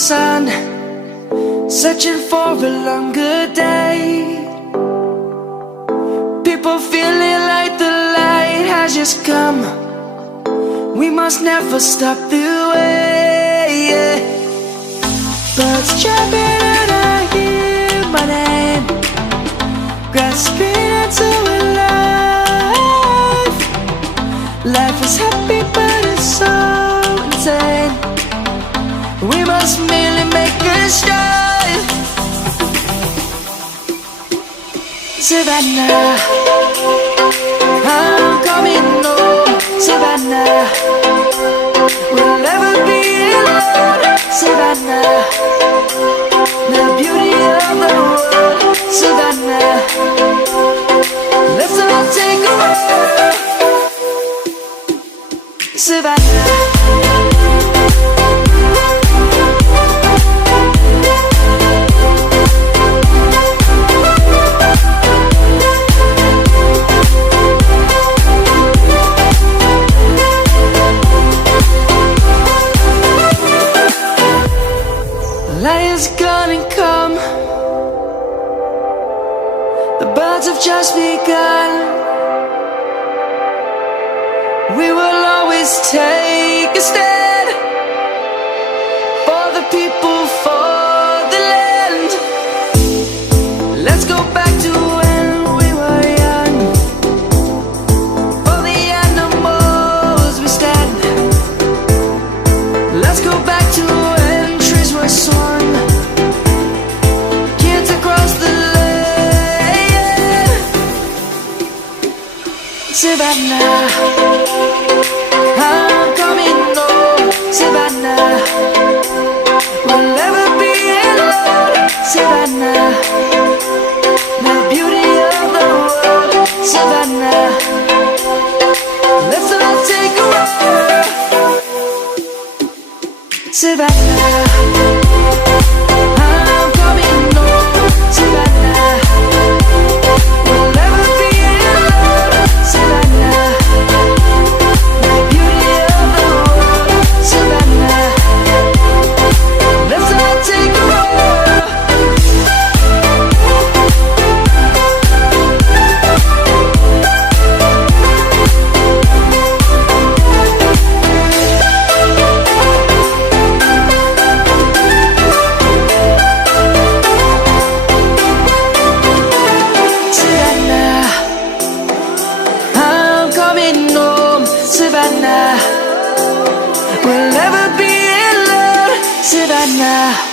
sun, searching for a longer day. People feeling like the light has just come. We must never stop the way, yeah. Birds chirping and I hear my name, grasping into a life. Life is happy but it's so insane. We must merely make a start. Savannah, I'm coming home. Savannah, we'll never be alone. Savannah, the beauty of the world. Savannah, let's all take a walk. Savannah. Light is gonna come. The birds have just begun. We will always take a stand for the people, for the land. Let's go back to when we were young. For the animals we stand. Let's go back to when trees were swung. Kids across the land. Savannah, I'm coming home. Savannah, we'll never be alone. Savannah, the beauty of the world. Savannah, let's all take a walk. Savannah, I'm coming home. Savannah, we'll never be alone. Savannah, the beauty of the world. Savannah, let's all take a walk. Savannah, I'm coming home. Savannah, we'll never be alone. Savannah.